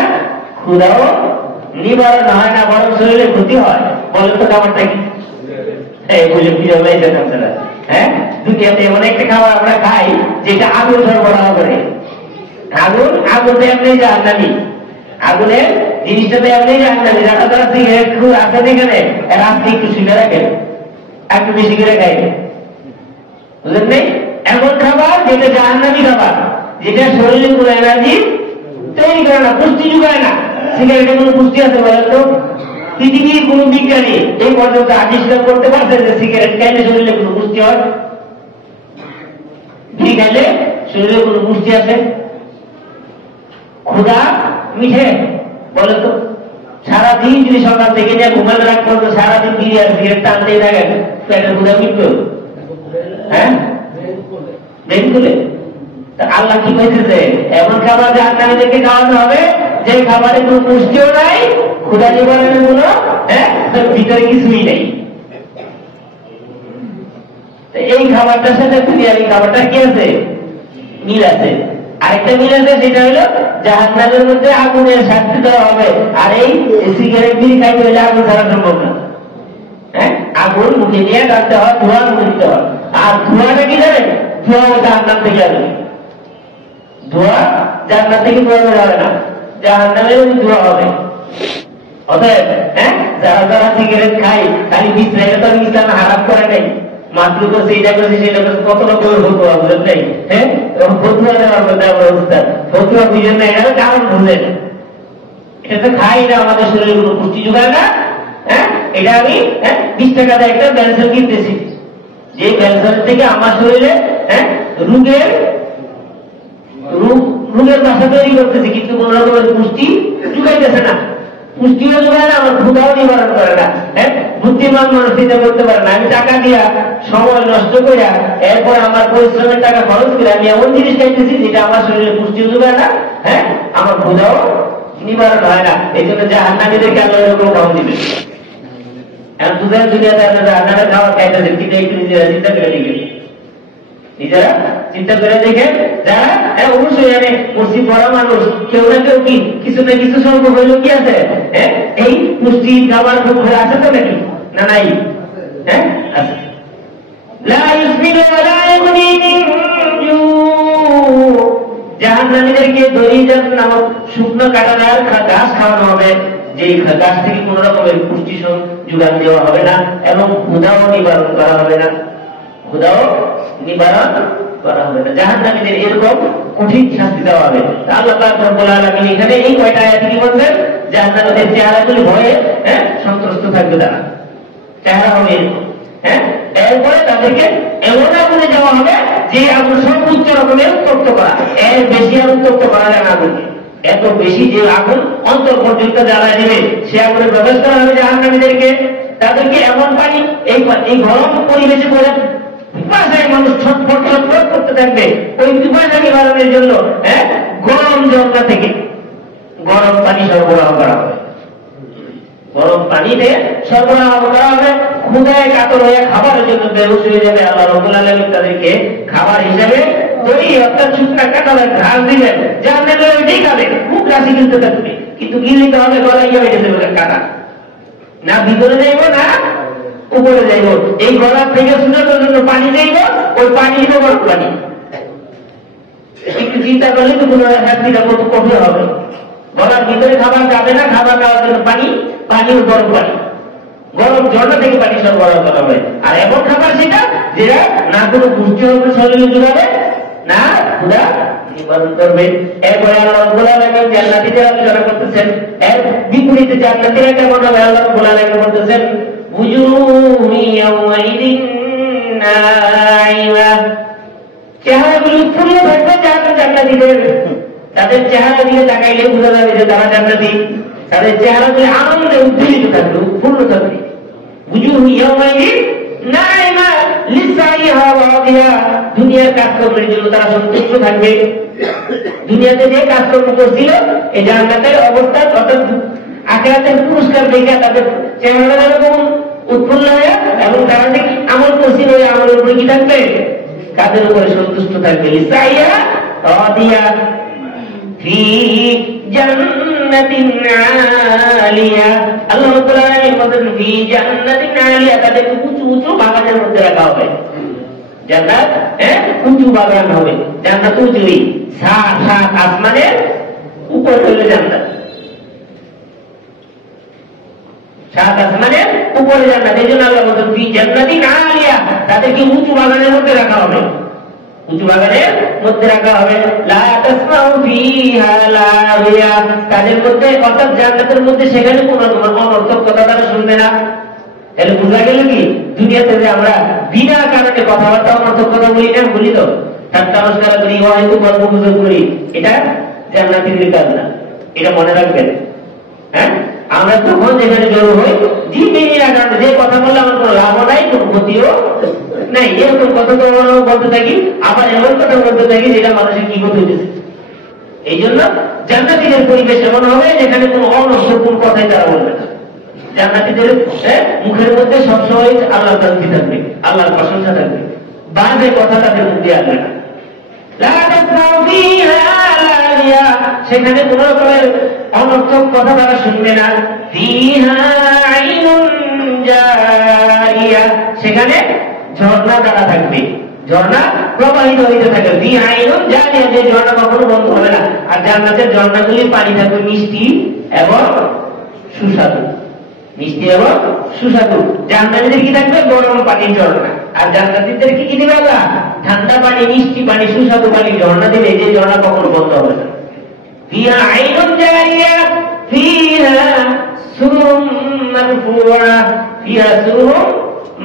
ক্ষুধাও নিবারণ হয় না, বরং শরীরে ক্ষতি হয়। বলেন তো খাবারটা কি? হ্যাঁ, দুনিয়াতে এমন একটা খাবার আমরা খাই যেটা আগুন সরবরাহ করে। আগুন তো এমনি জাহান্নামী, আগুনের জিনিসটা তো এমনি জাহান্নামী। যারা তারা সিগারেট আছে এখানে, এরা আজকে একটু শুনে রাখেন, একটু বেশি করে খাই, বুঝলেন নেই? এমন খাবার যেটা জাহান্নামী খাবার, যেটা শরীরে কোনো এনার্জি তৈরি করে না, পুষ্টি যোগায় না। সিগারেটে কোনো পুষ্টি আছে বলেন তো? পৃথিবীর কোন বিজ্ঞানী এই পর্যন্ত আবিষ্কার করতে পারছে যে সিগারেট খাইলে শরীরে কোনো পুষ্টি হয়? কি খাইলে শরীরে কোনো পুষ্টি আছে? ক্ষুধা মিঠে বলেন তো? সারাদিন যদি সকাল থেকে নিয়ে ঘুমালে রাখ করতো, সারাদিন বিড়ি আর সিগারেট টানতেই থাকেন, পেটের ক্ষুধা মিটবে? হ্যাঁ, আল্লাহ কি কইতেছে? এমন খাবার জাহান্নামীদেরকে খাওয়ানো হবে যে খাবারে কোনো পুষ্টিও নাই, ক্ষুধা নিবারণের কোনো ভিতরে কিছুই নেই। এই খাবারটার সাথে দুনিয়াবি খাবারটা কি আছে? মিল আছে। আরেকটা মিল আছে, সেটা হলো জাহান্নামের মধ্যে আগুনের শাস্তি দেওয়া হবে, আর এই সিগারেট বিড়ি খাইতে হলে আগুন ছাড়া সম্ভব না। হ্যাঁ, আগুন মুখে নিয়ে টানতে হয়, ধোঁয়া মুখে দিতে হয়। আর ধোঁয়াটা কি জানেন? ধোঁয়া জাহান্নাম থেকে আসবে, ধোঁয়া জান্নাত থেকে ধোঁয়া বের হবে না, জাহান্নামের ধোঁয়া হবে। অতএব যারা সিগারেট খাই খালি বিশ্রাইলে তো ইসলাম হারাম করে নাই, মাত্র করছে এটা করছে সেটা করছে, কত রকমের ফতুয়া বুঝেন নাই? হ্যাঁ, ফতুয়া দেওয়ার মধ্যে আমার অবস্থা, ফতুয়া বুঝেন না, এটা কারণ বুঝলেন? এটা তো খাই না, আমাদের শরীরে কোনো পুষ্টি যোগায় না। হ্যাঁ, এটা আমি 20 টাকা দিয়ে একটা ক্যান্সার কিনতেছি, যে ক্যান্সার থেকে আমার শরীরে রোগের বাসা তৈরি করতেছি, কিন্তু কোন রকমের পুষ্টি যোগাইতেছে না, পুষ্টিও যোগায় না, আমার ক্ষুধাও নিবারণ করে না। হ্যাঁ, বুদ্ধিমান মানুষ চিন্তা করতে পারে না, আমি টাকা দিয়া সময় নষ্ট করিয়া এরপর আমার পরিশ্রমের টাকা খরচ করে আমি এমন জিনিস খাইতেছি যেটা আমার শরীরে পুষ্টিও যোগায় না, হ্যাঁ, আমার ক্ষুধাও নিবারণ হয় না। এই জন্য জাহান্নামীদেরকে আল্লাহ এরকম খাওয়া দিবে। এখন দুধের দুনিয়াতে আপনারা জাহান্নামের খাবার খাইতেছেন, কিন্তু একটু নিজেরা চিন্তা করে দেখেন, নিজেরা চিন্তা করে দেখেন। যারা অবশ্যই জানে পুষ্টি পড়া মানুষ, কেউ না কেউ কি কিছু না কিছু স্বল্প হইলেও কি আছে, এই পুষ্টি খাবার ঘরে আছে তো নাকি? না নাই? হ্যাঁ, আছে। জাহান্নামীদেরকে দরিজাত নামক শুকনো কাঁটাদার ঘাস খাওয়ানো হবে, যে গাছ থেকে কোন রকমের পুষ্টি যোগান দেওয়া হবে না, এবং ক্ষুধাও নিবারণ করা হবে না, ক্ষুধাও নিবারণ করা হবে না। জাহান্নামীদের এরকম কঠিন শাস্তি দেওয়া হবে। আল্লাহ পাক রব্বুল আলামিন এখানে এই কয়টা আয়াতে কি বলছেন? জাহান্নামীদের চেহারাগুলি ভয়ে সন্ত্রস্ত থাকবে, তারা চেহারা হবে। হ্যাঁ, এরপরে তাদেরকে এমন আগুনে দেওয়া হবে যে আগুন সর্বোচ্চ রকমের উত্তপ্ত করা, এর বেশি আর উত্তপ্ত করা যায় না আগুনকে। এত বেশি যে আগুন অন্তর পর্যন্ত জ্বালায় দেবে, সে আগুনে প্রবেশ করা হবে জাহান্নামীদেরকে। তাদেরকে এমন পানি এই গরম পরিবেশে করে পিপাসায় মানুষ ছটফট ছটফট করতে থাকবে, ওই পিপাসা নিবারণের জন্য গরম জঙ্গা থেকে গরম পানি সরবরাহ করা হবে, গরম পানিতে সরবরাহ করা হবে। ক্ষুধায় কাতর হয়ে খাবারের জন্য বেহুশ হয়ে যাবে, আল্লাহ রাব্বুল আলামিন তাদেরকে খাবার হিসেবে দই অর্থাৎ শুকনা কাঁটাদার ঘাস দিবেন, জাহান্নামীরা ওইটাই খাবে, খুব কাশি গিলতে থাকবে, কিন্তু গিলিতে হবে গলায় গিয়ে বেঁধে দেবে কাঁটা, না ভিতরে যাইব না উপরে যাইব। এই গলার থেকে শুনানোর জন্য পানি যাইব, ওই পানি দিব গরম পানি। একটু চিন্তা করলে তো কোনো শাস্তিটা কত কঠোর হবে। গলার ভিতরে খাবার যাবে না, খাবার খাওয়ার জন্য পানি, পানিও গরম পানি, গরম ঝর্ণা থেকে পানি সরবরাহ করা হয়। আর এমন খাবার সেটা যেটা না কোনো পুষ্টি হবে শরীরে যোগাবে, না ক্ষুধা নিবারণ করবে। এরপরে আল্লাহ রাব্বুল আলামিন জান্নাতীদের আলোচনা করতেছেন। এর বিপরীতে জান্নাতীরা কেমন হবে আল্লাহ রাব্বুল আলামিন বলতেছেন, উজুহু ইয়াওমাইদিন নাইমা, চেহারাগুলো ফুলে থাকবে জান্নাতীদের। তাদের চেহারা দিয়ে তাকাইলে বোঝা যাবে যে তারা জান্নাতী। তাদের চেহারাগুলো আনন্দে উদ্দীপিত থাকবে, উৎফুল্ল থাকবে। উজুহু ইয়াওমাইদিন নাইমা লিসাইহা রাদিয়া, দুনিয়ার কাজকর্মের জন্য তারা সন্তুষ্ট থাকবে। দুনিয়াতে যে কাজকর্ম করছিল এই জান্নাতের অবস্থা অর্থাৎ আখিরাতের পুরস্কার দেখে তাদের চেহারা এরকম উৎফুল্ল হয়ে এবং তারা যে আমল করছিল ওই আমলের উপরে কি থাকবে, কাদের উপরে সন্তুষ্ট থাকবে। লিসাইহা রাদিয়া ফি জান্নাতিন আলিয়া, আল্লাহ রাব্বুল আলামিন বলেন ফি জান্নাতিন আলিয়া, তাদের উঁচু উঁচু বাগানের মধ্যে রাখা হবে। জান্নাত উঁচু বাগান হবে, জান্নাত উঁচুই, সাত সাত আসমানের উপর হইলে জান্নাত, সাত আসমানের উপরে জান্নাত। এই জন্য আল্লাহ বলেন ফি জান্নাতিন আলিয়া, তাদেরকে উঁচু বাগানের মধ্যে রাখা হবে, উঁচু বাগানের মধ্যে রাখা হবে। লা তাসমাউ ফিহা লাহিয়া, তাদের মধ্যে অর্থাৎ জান্নাতের মধ্যে সেখানে কোনো অনর্থক কথা তারা শুনবে না। তাহলে বোঝা গেল কি দুনিয়াতে যে আমরা বিনা কারণে কথাবার্তা অনর্থক কথা বলি না, বলি তো ঠাট্টা মস্করা করি, হয়তো গল্প গুজব করি, এটা জান্নাতীদের কাজ না, এটা মনে রাখবেন। হ্যাঁ, আমরা তখন যেখানে জড়ো হই বিনা কারণে যে কথা বললে আমার কোনো লাভ নাই, কোনো ক্ষতিও নাই, এরকম কথা তো বলতে থাকি, আবার এমন কথা বলতে থাকি যেটা মানুষের কি করতে হইতেছে। এই জন্য জান্নাতীদের পরিবেশ এমন হবে যেখানে কোনো অনর্থক কোন কথাই তারা বলবে না। জান্নাতীদের মুখের মধ্যে সবসময় আল্লাহর তাসবিহ থাকবে, আল্লাহর প্রশংসা থাকবে, বাজে কথা তাদের মুখে আসবে না। সেখানে কোন রকমের অনর্থক কথা তারা শুনবে না। সেখানে ঝর্ণা দ্বারা থাকবে, ঝর্ণা প্রবাহিত হইতে থাকবে। যে ঝর্ণা কখনো বন্ধ হবে না। আর জান্নাতের ঝর্ণাগুলির পানি থাকবে মিষ্টি এবং সুস্বাদু, মিষ্টি এবং সুস্বাদু। জান্নাতীদের কি থাকবে গরম পানির ঝর্ণা, আর জান্নাতীদের কি দিবে আল্লাহ ঠান্ডা পানি, মিষ্টি পানি, সুস্বাদু পানি ঝর্ণা দিবে, যে ঝর্ণা কখনো বন্ধ হবে না। ফিহা আইনুন জারিয়া ফিহা সুরুম মারফুআ, ফিহা সুরুম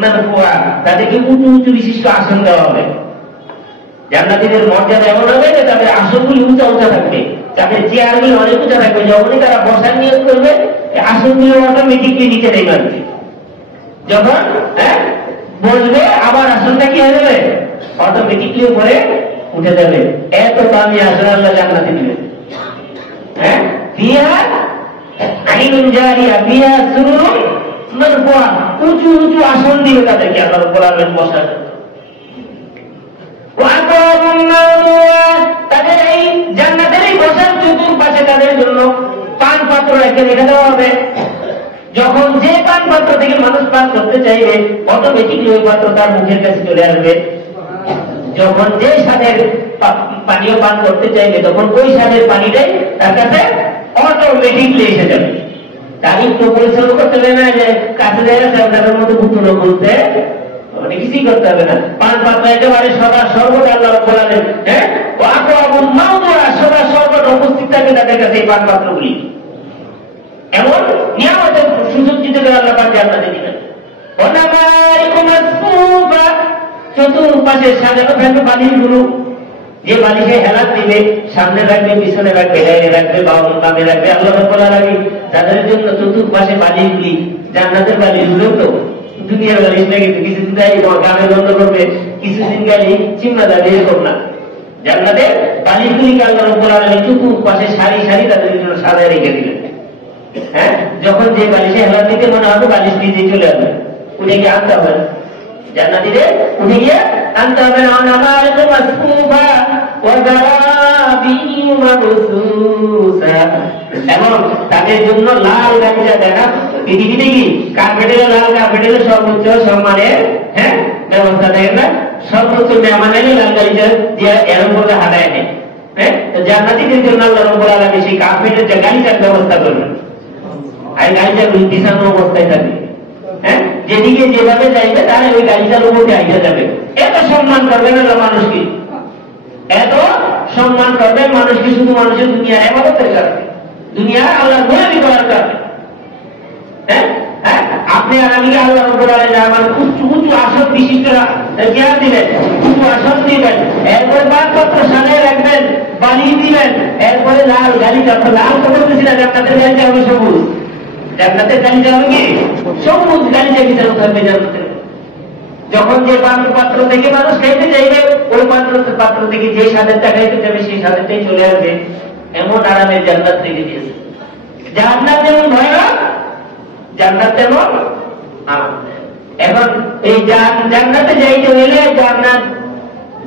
মারফুআ, তাদেরকে উঁচু উঁচু বিশিষ্ট আসন দেওয়া হবে। জান্নাতীদের মর্যাদা এমন হবে যে তাদের আসনগুলি উঁচা উঁচা থাকবে, তাদের চেয়ারগুলি অনেক উঁচা থাকবে। যখনই তারা বসার নিয়োগ করবে আসনগুলো অটোমেটিকলি নিচে নেমে আসবে। যখন বসবে আবার আসনটা কি হয়ে যাবে, অটোমেটিকলি উপরে উঠে যাবে। এত দামি আসন আল্লাহ জান্নাতে দিবেন। হ্যাঁ, ফিহা আইনুন জারিয়া ফিহা সুরুরুন মারফুআ, উঁচু উঁচু আসন দিবে তাদেরকে আল্লাহ রাব্বুল আলামিন বসার জন্য। তাদের এই জান্নাতের এই বসার চতুর্পাশে তাদের জন্য পান পাত্র রেখে দেওয়া হবে। যখন যে পান পাত্র থেকে মানুষ পান করতে চাইবে অটোমেটিকলি ওই পাত্র তার মুখের কাছে চলে আসবে। যখন যে স্বাদের পানীয় পান করতে চাইবে তখন ওই স্বাদের পানিটাই তার কাছে অটোমেটিকলি এসে যাবে। তার একটু পরিশ্রম করতে হবে না, যে কাছে যায় তাদের মতো বুতুনো বলতে কিছুই করতে হবে না। পান পাত্র একেবারে সদা সর্বদা আল্লাহ রাব্বুল আলামিন সদা সর্বদা উপস্থিত থাকে তাদের কাছে এই পান পাত্রগুলি। এমন নিয়ামতের সুসজ্জিত করে আল্লাহ পাক জান্নাতে দিবেন। চতুর্পাশে সাজানো থাকবে বালিশগুলো, যে বালিশে হেলাত দিবে সামনে রাখবে, পিছনে রাখবে, ডাইনে রাখবে, বামে রাখবে। আল্লাহ রাব্বুল আলামিন তাদের জন্য চতুর্পাশে বালিশগুলি, জান্নাতের বালিশগুলো তো দুনিয়ার বালিশ না, কিন্তু কিছুদিন গ্রামে বন্ধ করবে, কিছুদিন গেলে চিমড়া দাঁড়িয়ে এরকম না। জান্নাতের বালিশগুলিকে আল্লাহ রাব্বুল আলামিন চতুর্পাশে সারি সারি তাদের জন্য সাজায় রেখে দিলেন। হ্যাঁ, যখন যে বালিশে হেলাত দিতে মনে হবে বালিশ নিজে চলে আসবে, উঠে গিয়ে আনতে হবে না। জান্নাতীদের উঠে গিয়ে আনতে হবে না। এবং তাদের জন্য লাল গামছা দেখা পৃথিবীতে কি কার্পেটের লাল কার্পেটের সর্বোচ্চ সম্মানের ব্যবস্থা দেখেন না, সর্বোচ্চ মেহমানের লাল গাড়িটা দিয়ে এরকম করে হাঁটায় নেয়। হ্যাঁ, জান্নাতীদের জন্য আল্লাহ রাব্বুল আলামিন সেই কাফেরদের যে গালিচার ব্যবস্থা করবেন, আর গালিচার বিছানো অবস্থায় থাকবে। হ্যাঁ, যেদিকে যেভাবে যাইবে তারা ওই গালিচার উপর দিয়ে আইসা যাবে। এত সম্মান করবেন আল্লাহ মানুষকে, এত সম্মান করবেন মানুষকে, শুধু মানুষের দুনিয়া ইবাদতের কারণে, দুনিয়া আল্লাহর গোলামি করার কারণে। হ্যাঁ, আপনি আর আমি আল্লাহ রাব্বুল আলামিন আমার উঁচু উঁচু আসন বিশিষ্টরা জ্ঞান দিবেন, উঁচু আসন দিবেন, এরপরে পাঁচপত্র সাজায় রাখবেন, বানিয়ে দিবেন, এরপরে লাল গালিচা, লাল তো বলতেছি না, জান্নাতের গালিচা হবে সবুজ, জান্নাতের গালিচা হবে কি সবুজ গালিচা বিছানো থাকবে জান্নাতের। যখন যে পাত্র থেকে মানুষ খাইতে চাইবে, ওই পাত্র থেকে যে স্বাদেরটা খাইতে যাবে সেই স্বাদেরটাই চলে আসবে। এমন আরামের জান্নাত থেকে দিয়েছে। জান্নাত যেমন ভয়ানক, জান্নাত তেমন আরাম। এখন এই জান্নাতে যাইতে হলে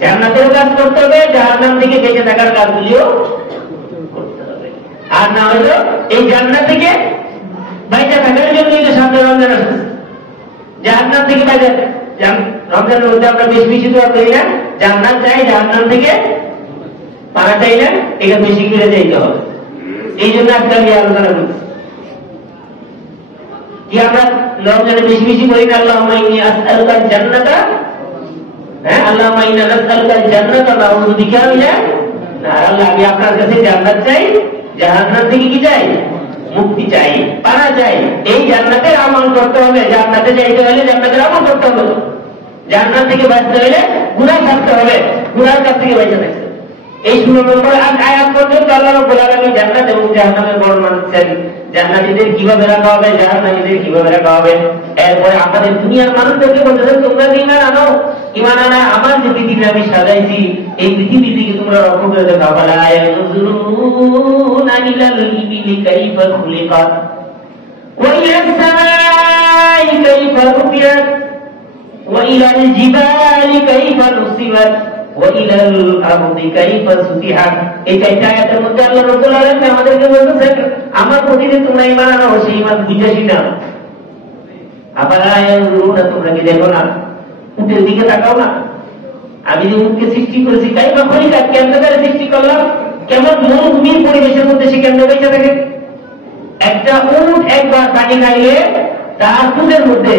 জান্নাতের কাজ করতে হবে, জাহান্নাম থেকে বেঁচে থাকার কাজগুলিও করতে হবে। আর না হলো এই জান্নাত থেকে বাইরে থাকার জন্য সামনে রমজান আসছে, জাহান্নাম থেকে বাইরে, রমজানের মধ্যে আমরা বেশি বেশি দোয়া করি না, জান্নাত চাই, জাহান্নাম থেকে পারা চাই না, এটা বেশি করে যাইতে হবে। এই জন্য আজকে আমি আলোচনা করছি কি আমরা রমজানে বেশি বেশি করি না, আল্লাহুম্মা ইন্নী আসআলুকাল জান্নাতা, হ্যাঁ, আল্লাহুম্মা ইন্নী আসআলুকাল জান্নাতা ওয়া আউযু বিকা মিনান নার। আল্লাহ, আমি আপনার কাছে জান্নাত চাই, জাহান্নাম থেকে কি চাই, মুক্তি চাই, পারা চাই। এই জান্নাতের আমল করতে হবে, জান্নাতে যাইতে হলে জান্নাতের আমল করতে হবে, জান্নাত থেকে বাঁচতে হলে গুনাহ ছাড়তে হবে, গুনাহের কাছ থেকে বেঁচে থাকতে হবে। এই 16 নম্বর আয়াত পর্যন্ত আল্লাহ রাব্বুল আলামিন জান্নাত এবং জাহান্নামের বর্ণনা দিচ্ছেন, জান্নাতীদের কিভাবে রাখা হবে, জাহান্নামীদের কিভাবে রাখা হবে। এরপরে আমাদের দুনিয়ার মানুষদেরকে বলতেছেন, তোমরা ঈমান আনো, ঈমান আনা আমার যে পৃথিবী আমি সাজাইছি, এই পৃথিবী থেকে তোমরা রক্ষা করে দেখাও। ফালা ইয়ানজুরুনা ইলাল ইবিলি কাইফা খুলিকাত ওয়া ইলাস সামাই কাইফা রুফিয়াত ওয়া ইলাল জিবালি কাইফা নুসিবাত ওয়া ইলাল আরদি কাইফা সুতিহাত। এই চারটি আয়াতের মধ্যে আল্লাহ রাব্বুল আলামিন আমাদেরকে বলতেছেন, আমার প্রতি যে তোমরা ঈমান আনো, সেই ঈমান বুঝাসি না। আফালা ইয়ানজুরুনা, তোমরা কি দেখো না, উটের দিকে তাকাও না, আমি যে উটকে সৃষ্টি করেছি, কাইফা খুলিকাত, কেমনে করে সৃষ্টি করলাম, কেমন মরুভূমির পরিবেশের মধ্যে সে কেমনে বেঁচে থাকে। একটা উট একবার পানি খাইলে তার দুধের মধ্যে,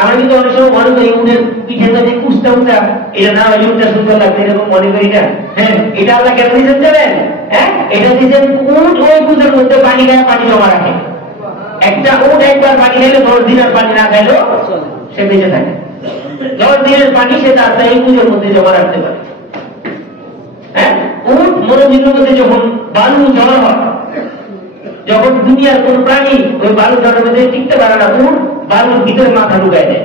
আমরা কিন্তু অনেক সময় মনে করি উটের পিঠের মধ্যে কুচটা উঠা, এটা না হলে উঠটা সুন্দর লাগছে, এরকম মনে করি না। হ্যাঁ, এটা আল্লাহ কেন দিচ্ছেন জানেন? হ্যাঁ, এটা দিচ্ছেন উট ওই দুধের মধ্যে পানি খায়, পানি জমা রাখে। একটা উট একবার পানি খাইলে 10 দিনের পানি না খাইলেও সে বেঁচে থাকে। 10 দিনের পানি সে তার এই দুধের মধ্যে জমা রাখতে পারে। হ্যাঁ, উট মরুভূমির মধ্যে যখন বালু জমা হয়, যখন দুনিয়ার কোন প্রাণী ওই বালু জলের মধ্যে টিকতে পারে না, উট বালুর ভিতরে মাথা ঢুকায় দেয়,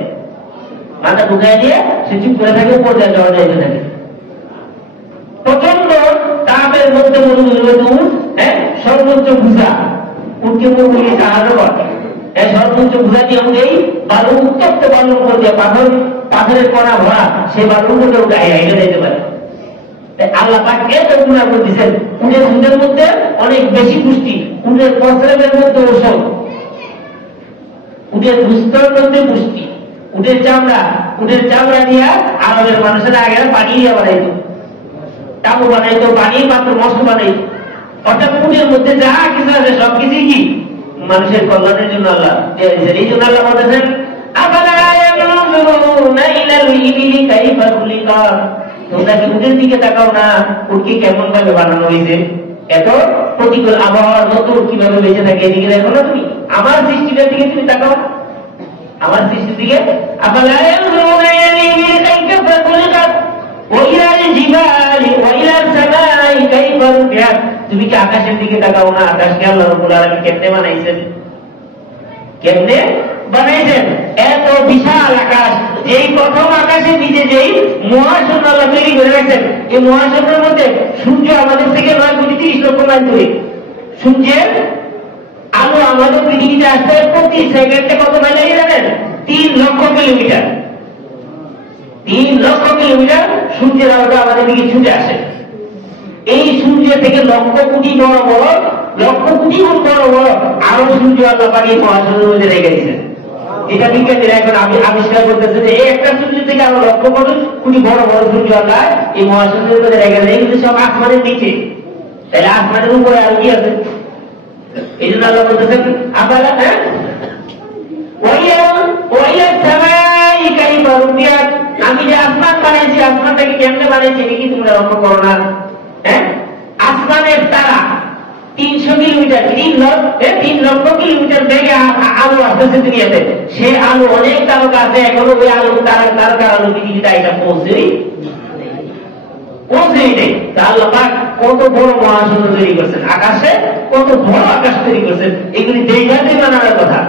মাথা ঢুকায় দিয়ে সে চুপ করে থাকে, উপর দিয়ে জল যাইতে থাকে। প্রচন্ড তাপের মধ্যে মরুভূমির মধ্যে উট, হ্যাঁ, সর্বোচ্চ ভূষা, উটকে মরুভূমি সাহায্য করে, সর্বোচ্চ ভূষা দিয়ে উঠে এই বালু, উত্তপ্ত বালুর উপর দিয়ে পাথরের কণা ভরা সেই বালুর উপরে উঠে হেঁটে যেতে পারে। আল্লাহ পাক এত গুনাহ করে দিয়েছেন, উটের দুধের মধ্যে অনেক বেশি পুষ্টি, উটের প্রস্রাবের মধ্যে ঔষধ, উটের দুস্তর মধ্যে পুষ্টি, উটের চামড়া দিয়া আরবের মানুষেরা আগে পানি দিয়ে বানাইতো, তাবু বানাইতো, পানির পাত্র মশলা বানাইতো। অর্থাৎ উটের মধ্যে যা কিছু আছে সবকিছুই কি মানুষের কল্যাণের জন্য আল্লাহ দিয়েছেন। এই জন্য আল্লাহ বলতেছেন, আফালা ইয়ানজুরুনা ইলাল ইবিলি কাইফা খুলিকাত, তোমরা কি উটের দিকে তাকাও না, উটকে কেমন ভাবে বানানো হয়েছে, এত প্রতিকূল আবহাওয়ার মতো কিভাবে বেঁচে থাকে, এদিকে দেখো না তুমি, আমার সৃষ্টিটার দিকে তুমি তাকাও, আমার সৃষ্টির দিকে। আফালা ইয়ানজুরুনা ইলাল ইবিলি কাইফা খুলিকাত ওয়া ইলাল জিবালি ওয়া ইলাস সামাই কাইফা রুফিয়াত, তুমি কি আকাশের দিকে তাকাও না, আকাশকে আল্লাহ রাব্বুল আলামিন কেমনে বানাইছেন, কেমনে বানাইছেন। এত বিশাল আকাশ, যেই প্রথম আকাশে নিচে যেই মহাশূন্য আল্লাহ তৈরি করে রাখছেন, এই মহাশূন্যের মধ্যে সূর্য আমাদের থেকে 9,30 লক্ষ মাইল দূরে, সূর্যের আলো আমাদের পৃথিবীতে আসতে প্রতি সেকেন্ডে কত মাইল লাগে জানেন? 3 লক্ষ কিলোমিটার। 3 লক্ষ কিলোমিটার সূর্যের আলোটা আমাদের দিকে ছুটে আসে। এই সূর্য থেকে লক্ষ কোটি বড় বড়, লক্ষ কোটি গুণ বড় বড় আরো সূর্য আল্লাহ পাক এই মহাশূন্যের মধ্যে রেখে দিয়েছেন। এটা বিজ্ঞানীরা এখন আবিষ্কার করতেছে যে এই একটা সূর্য থেকে আরো লক্ষ কোটি বড় বড় সূর্য আল্লাহ এই মহাশূন্যের মধ্যে রেখে দেয়, কিন্তু সব আসমানের নিচে। তাহলে আসমানের উপরে আর কি আছে? এই জন্য আল্লাহ বলতেছেন আবালা আমি যে আসমান বানাইছি, আসমানটাকে কেমনে বানাইছি নাকি তোমরা লক্ষ্য করো না? হ্যাঁ, আসমানের তারা 300 কিলোমিটার 3 লক্ষ কিলোমিটার বেগে আলো আসতেছে দুনিয়াতে। সে আলো অনেক তারকা আছে, এখনো ওই আলো তারকার আলো পৃথিবীতে এটা পৌঁছেই নেই। আল্লাহ পাক কত বড় মহাশূন্য তৈরি করছেন, আকাশে কত বড় আকাশ তৈরি করছেন। এগুলি দেখাতে মানার কথা।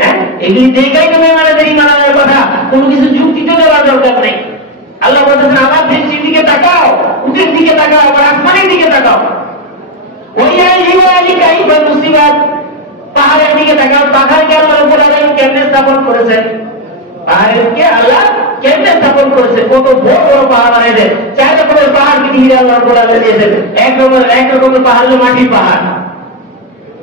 হ্যাঁ, এগুলি দেখাই তুমি মানার কথা। কোনো কিছু যুক্তিতে দেওয়ার দরকার নেই। আল্লাহ বলতেছেন আমার দৃষ্টির দিকে তাকাও, উটের দিকে তাকাও, আবার আসমানের দিকে তাকাও। পাহাড়ের দিকে তাকাও, পাহাড়কে আল্লাহ রাব্বুল আলামিন কেমনে স্থাপন করেছেন? পাহাড়কে আল্লাহ কেমনে স্থাপন করেছে? কত বড় বড় পাহাড় বানাইছে। 4 রকমের পাহাড় পৃথিবীতে আল্লাহ রাব্বুল আলামিন দিয়েছেন। এক রকমের পাহাড় হলো মাটির পাহাড়,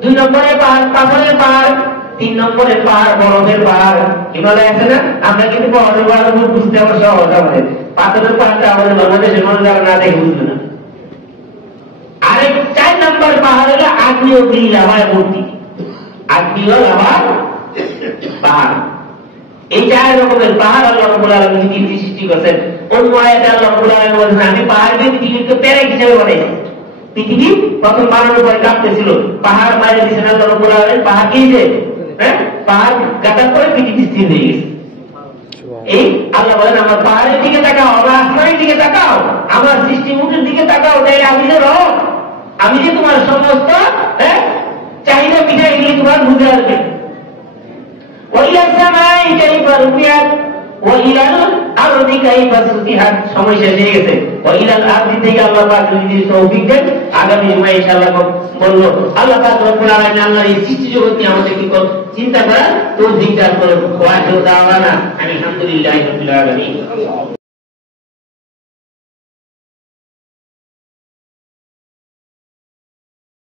2 নম্বরের পাহাড় পাথরের পাহাড়, 3 নম্বরের পাহাড় বরফের পাহাড়। হিমালয় আছে না? আমরা কিন্তু পাহাড়ের পাহাড় বুঝতে আমার সহজ। আমাদের পাথরের পাহাড়টা আমাদের বাংলাদেশের মানুষ না দেখে বুঝবে না। আরেক 4 নম্বর পাহাড় হলো আগ্নেয়গিরি, লাভায় ভর্তি। আগ্নেয় লাভার পাহাড়। এই 4 রকমের পাহাড় আল্লাহ রাব্বুল আলামিন পৃথিবীতে সৃষ্টি করেছেন। অন্য আয়াতে আল্লাহ রাব্বুল আলামিন বলেছেন আমি পাহাড়কে পৃথিবীকে প্যারেক হিসেবে বানাইছি। পৃথিবী প্রথম বানানোর পরে কাঁপতেছিল, পাহাড় বাইরে দিয়েছেন আল্লাহ রাব্বুল আলামিন। পাহাড় কি যে পাহাড় কাটার পরে পৃথিবী স্থির হয়ে গেছে। এই আল্লাহ বলেন আমার পাহাড়ের দিকে তাকাও, আমার আসমানের দিকে তাকাও, আমার সৃষ্টিমূর্তির দিকে তাকাও। তাই আমি যে রব, আমি যে তোমার সমস্ত চাহিদা মিটাই এগুলি তোমার বুঝে আসবে। সময় শেষ হয়ে গেছে। আল্লাহ পাক যদি তৌফিক দেন আগামী জুমায় ইনশাআল্লাহ বলবো। আল্লাহ পাক রব্বুল আলামিন আল্লাহর এই সৃষ্টি জগৎ নিয়ে আমাদের কি চিন্তা করা তৌফিক দান করুন। ওয়া আখিরু দাওয়ানা আলহামদুলিল্লাহি রাব্বিল আলামিন।